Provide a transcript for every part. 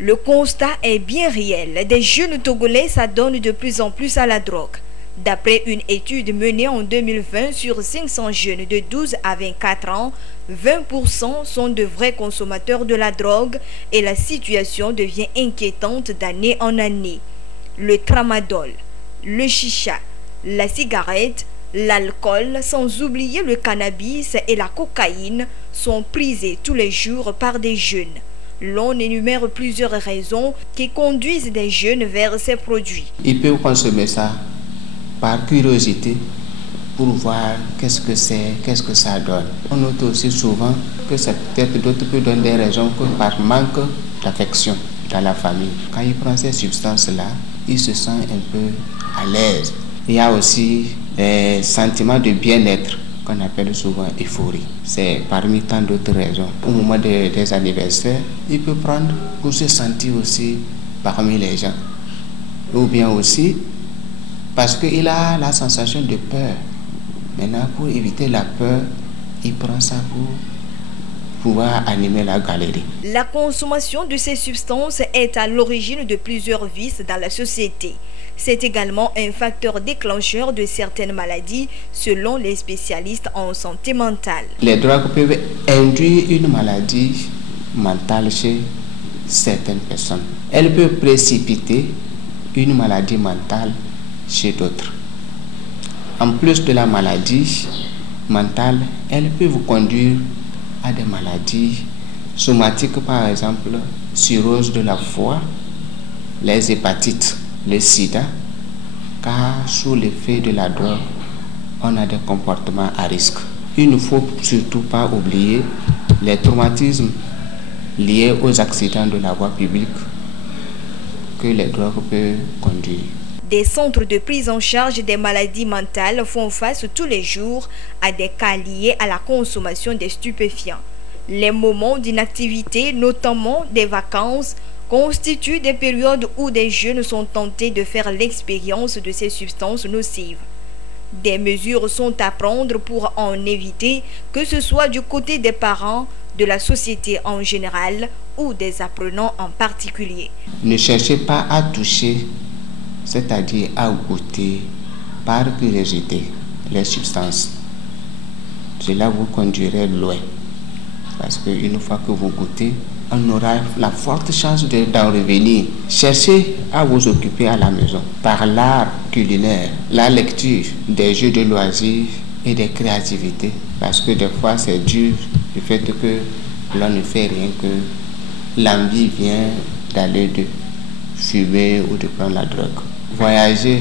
Le constat est bien réel. Des jeunes Togolais s'adonnent de plus en plus à la drogue. D'après une étude menée en 2020 sur 500 jeunes de 12 à 24 ans, 20% sont de vrais consommateurs de la drogue et la situation devient inquiétante d'année en année. Le tramadol, le chicha, la cigarette, l'alcool, sans oublier le cannabis et la cocaïne, sont prisés tous les jours par des jeunes. L'on énumère plusieurs raisons qui conduisent des jeunes vers ces produits. Ils peuvent consommer ça par curiosité pour voir qu'est-ce que c'est, qu'est-ce que ça donne. On note aussi souvent que ça peut-être d'autres peut donner des raisons que par manque d'affection dans la famille. Quand ils prennent ces substances-là, ils se sentent un peu à l'aise. Il y a aussi des sentiments de bien-être qu'on appelle souvent euphorie. C'est parmi tant d'autres raisons. Au moment des anniversaires, il peut prendre pour se sentir aussi parmi les gens. Ou bien aussi parce qu'il a la sensation de peur. Maintenant, pour éviter la peur, il prend ça pour pouvoir animer la galerie. La consommation de ces substances est à l'origine de plusieurs vices dans la société. C'est également un facteur déclencheur de certaines maladies, selon les spécialistes en santé mentale. Les drogues peuvent induire une maladie mentale chez certaines personnes. Elles peuvent précipiter une maladie mentale chez d'autres. En plus de la maladie mentale, elles peuvent conduire à des maladies somatiques, par exemple, cirrhose de la foie, les hépatites, le sida, car sous l'effet de la drogue, on a des comportements à risque. Il ne faut surtout pas oublier les traumatismes liés aux accidents de la voie publique que les drogues peuvent conduire. Des centres de prise en charge des maladies mentales font face tous les jours à des cas liés à la consommation des stupéfiants. Les moments d'inactivité, notamment des vacances, constituent des périodes où des jeunes sont tentés de faire l'expérience de ces substances nocives. Des mesures sont à prendre pour en éviter, que ce soit du côté des parents, de la société en général ou des apprenants en particulier. Ne cherchez pas à toucher, c'est-à-dire à goûter par curiosité les substances. Cela vous conduirait loin. Parce qu'une fois que vous goûtez, on aura la forte chance d'en revenir. Cherchez à vous occuper à la maison par l'art culinaire, la lecture, des jeux de loisirs et des créativités. Parce que des fois, c'est dur du fait que l'on ne fait rien, que l'envie vient d'aller de fumer ou de prendre la drogue. Voyager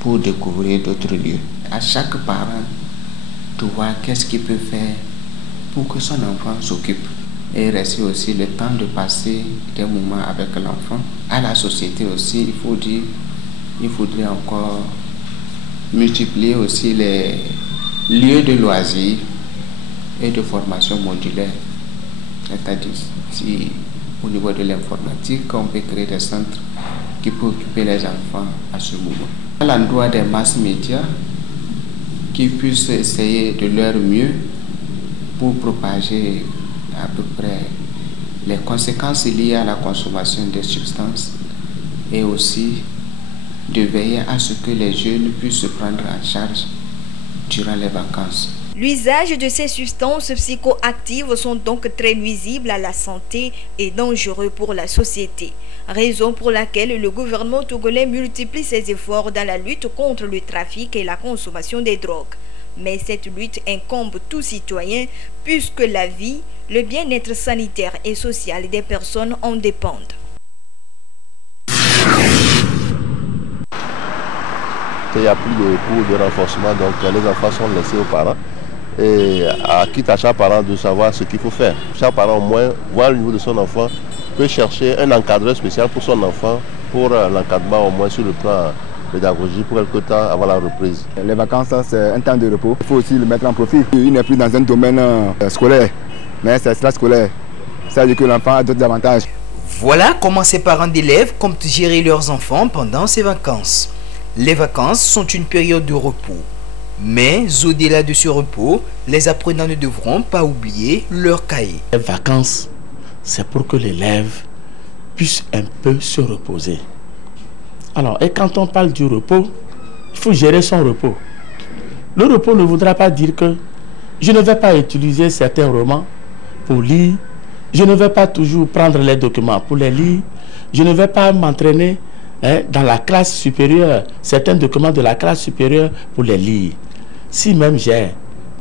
pour découvrir d'autres lieux. À chaque parent de voir qu'est-ce qu'il peut faire pour que son enfant s'occupe. Et rester aussi le temps de passer des moments avec l'enfant. À la société aussi, il faudrait encore multiplier aussi les lieux de loisirs et de formation modulaire. C'est-à-dire, si au niveau de l'informatique, on peut créer des centres qui peuvent occuper les enfants à ce moment. À l'endroit des masses médias, qui puissent essayer de leur mieux pour propager à peu près les conséquences liées à la consommation des substances et aussi de veiller à ce que les jeunes puissent se prendre en charge durant les vacances. L'usage de ces substances psychoactives sont donc très nuisibles à la santé et dangereux pour la société. raison pour laquelle le gouvernement togolais multiplie ses efforts dans la lutte contre le trafic et la consommation des drogues. Mais cette lutte incombe tout citoyen puisque la vie, le bien-être sanitaire et social des personnes en dépendent. Il n'y a plus de cours de renforcement, donc les enfants sont laissés aux parents. Et quitte à chaque parent de savoir ce qu'il faut faire. Chaque parent au moins voit le niveau de son enfant, peut chercher un encadreur spécial pour son enfant, pour l'encadrement au moins sur le plan pédagogique pour quelque temps avant la reprise. Les vacances, c'est un temps de repos. Il faut aussi le mettre en profit. Il n'est plus dans un domaine scolaire, mais c'est extrascolaire. Ça veut dire que l'enfant a d'autres avantages. Voilà comment ces parents d'élèves comptent gérer leurs enfants pendant ces vacances. Les vacances sont une période de repos. Mais au-delà de ce repos, les apprenants ne devront pas oublier leur cahier. Les vacances, c'est pour que l'élève puisse un peu se reposer. Alors, et quand on parle du repos, il faut gérer son repos. Le repos ne voudra pas dire que je ne vais pas utiliser certains romans pour lire, je ne vais pas toujours prendre les documents pour les lire, je ne vais pas m'entraîner dans la classe supérieure, certains documents de la classe supérieure pour les lire. Si même j'ai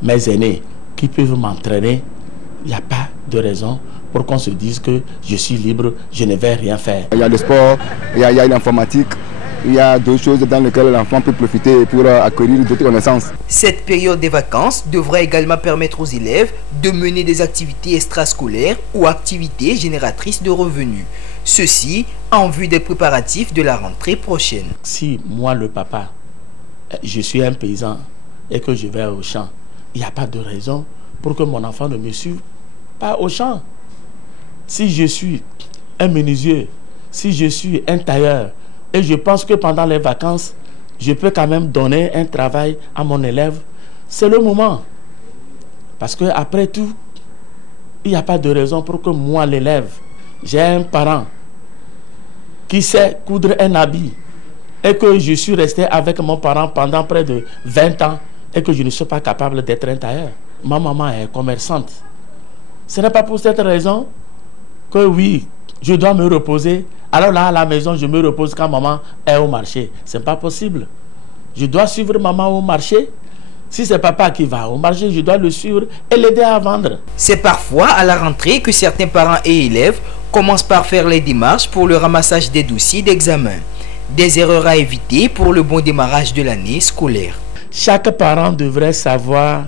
mes aînés qui peuvent m'entraîner, il n'y a pas de raison pour qu'on se dise que je suis libre, je ne vais rien faire. Il y a le sport, il y a l'informatique, il y a d'autres choses dans lesquelles l'enfant peut profiter pour acquérir d'autres connaissances. Cette période des vacances devrait également permettre aux élèves de mener des activités extrascolaires ou activités génératrices de revenus. Ceci en vue des préparatifs de la rentrée prochaine. Si moi, le papa, je suis un paysan et que je vais au champ, il n'y a pas de raison pour que mon enfant ne me suive pas au champ. Si je suis un menuisier, si je suis un tailleur, et je pense que pendant les vacances, je peux quand même donner un travail à mon élève, c'est le moment. Parce que après tout, il n'y a pas de raison pour que moi, l'élève, j'ai un parent qui sait coudre un habit et que je suis resté avec mon parent pendant près de 20 ans et que je ne suis pas capable d'être un tailleur. Ma maman est commerçante. Ce n'est pas pour cette raison que oui, je dois me reposer. Alors là, à la maison, je me repose quand maman est au marché. Ce n'est pas possible. Je dois suivre maman au marché. Si c'est papa qui va au marché, je dois le suivre et l'aider à vendre. C'est parfois à la rentrée que certains parents et élèves commencent par faire les démarches pour le ramassage des dossiers d'examen. Des erreurs à éviter pour le bon démarrage de l'année scolaire. Chaque parent devrait savoir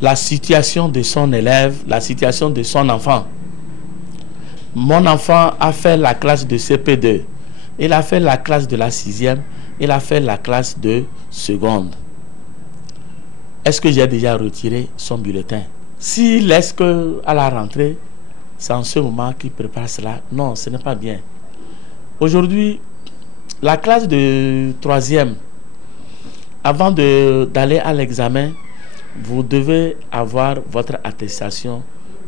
la situation de son élève, la situation de son enfant. Mon enfant a fait la classe de CP2. Il a fait la classe de la 6e. Il a fait la classe de seconde. Est-ce que j'ai déjà retiré son bulletin? S'il laisse qu'à la rentrée, c'est en ce moment qu'il prépare cela. Non, ce n'est pas bien. Aujourd'hui, la classe de 3e, avant d'aller à l'examen, vous devez avoir votre attestation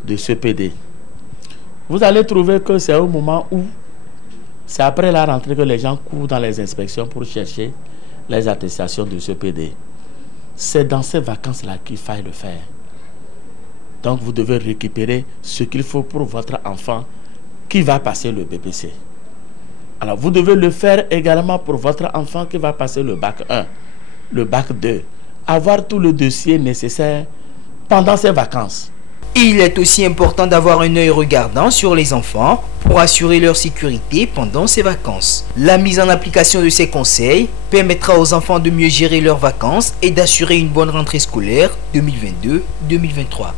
de CPD. Vous allez trouver que c'est au moment où, c'est après la rentrée que les gens courent dans les inspections pour chercher les attestations de CPD. C'est dans ces vacances-là qu'il faille le faire. Donc vous devez récupérer ce qu'il faut pour votre enfant qui va passer le BPC. Alors vous devez le faire également pour votre enfant qui va passer le bac 1, le bac 2. Avoir tout le dossier nécessaire pendant ces vacances. Il est aussi important d'avoir un œil regardant sur les enfants pour assurer leur sécurité pendant ces vacances. La mise en application de ces conseils permettra aux enfants de mieux gérer leurs vacances et d'assurer une bonne rentrée scolaire 2022-2023.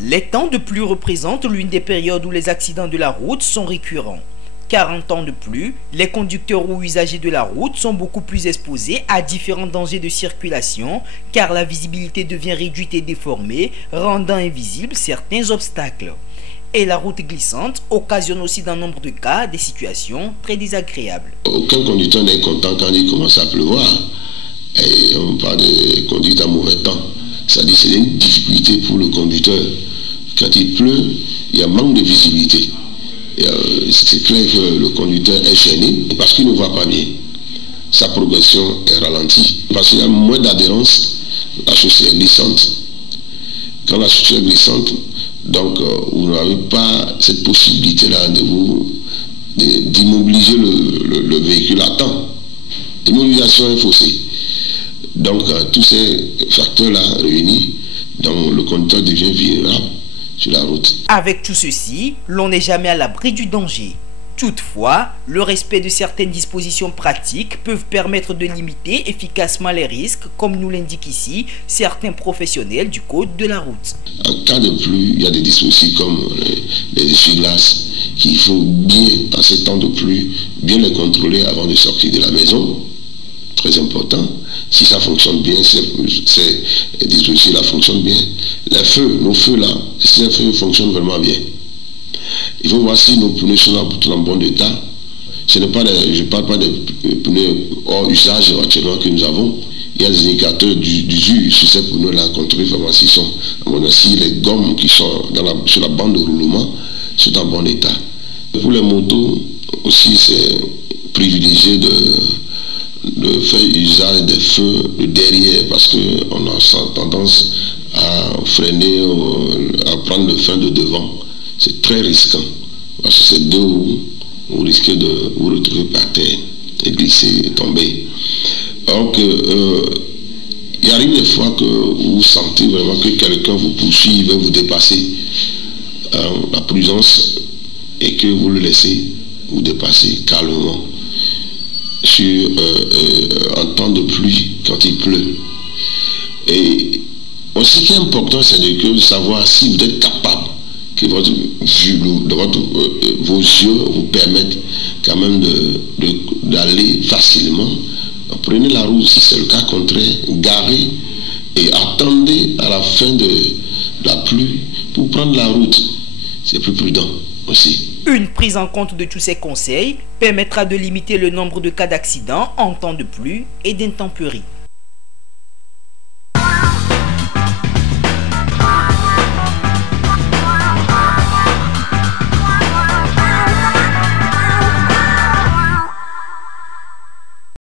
Les temps de pluie représentent l'une des périodes où les accidents de la route sont récurrents. 40 ans de plus, les conducteurs ou usagers de la route sont beaucoup plus exposés à différents dangers de circulation car la visibilité devient réduite et déformée, rendant invisibles certains obstacles. Et la route glissante occasionne aussi dans nombre de cas des situations très désagréables. Aucun conducteur n'est content quand il commence à pleuvoir. Et on parle de conduite à mauvais temps. C'est-à-dire que c'est une difficulté pour le conducteur. Quand il pleut, il y a manque de visibilité. C'est clair que le conducteur est gêné parce qu'il ne voit pas bien. Sa progression est ralentie. Parce qu'il y a moins d'adhérence, la chaussée est glissante. Quand la chaussée est glissante, Donc, vous n'avez pas cette possibilité-là d'immobiliser le véhicule à temps. L'immobilisation est faussée. Donc, tous ces facteurs-là réunis, donc le conducteur devient vulnérable sur la route. Avec tout ceci, l'on n'est jamais à l'abri du danger. Toutefois, le respect de certaines dispositions pratiques peuvent permettre de limiter efficacement les risques, comme nous l'indiquent ici certains professionnels du code de la route. En cas de pluie, il y a des dispositifs comme les essuie-glaces qu'il faut bien, en ces temps de pluie, bien les contrôler avant de sortir de la maison. Très important. Si ça fonctionne bien, ces dispositifs-là fonctionnent bien. Les feux, nos feux-là, ces feux fonctionnent vraiment bien. Il faut voir si nos pneus sont en bon état. Je ne parle pas des pneus hors usage actuellement que nous avons. Il y a des indicateurs d'usure sur ces pneus-là, contrôlés vraiment s'ils sont en bon état. Si les gommes qui sont sur la bande de roulement sont en bon état. Pour les motos aussi, c'est privilégié de faire usage des feux de derrière parce qu'on a tendance à freiner, à prendre le frein de devant. C'est très risquant parce que c'est deux roues, vous risquez de vous retrouver par terre et glisser et tomber. Donc, il arrive des fois que vous sentez vraiment que quelqu'un vous poursuit, veut vous dépasser. La prudence est que vous le laissez vous dépasser calmement en temps de pluie quand il pleut. Et ce qui est important, c'est de savoir si vous êtes capable, que vos yeux vous permettent quand même d'aller facilement. Prenez la route si c'est le cas contraire, garez et attendez à la fin de la pluie pour prendre la route. C'est plus prudent aussi. Une prise en compte de tous ces conseils permettra de limiter le nombre de cas d'accidents en temps de pluie et d'intempéries.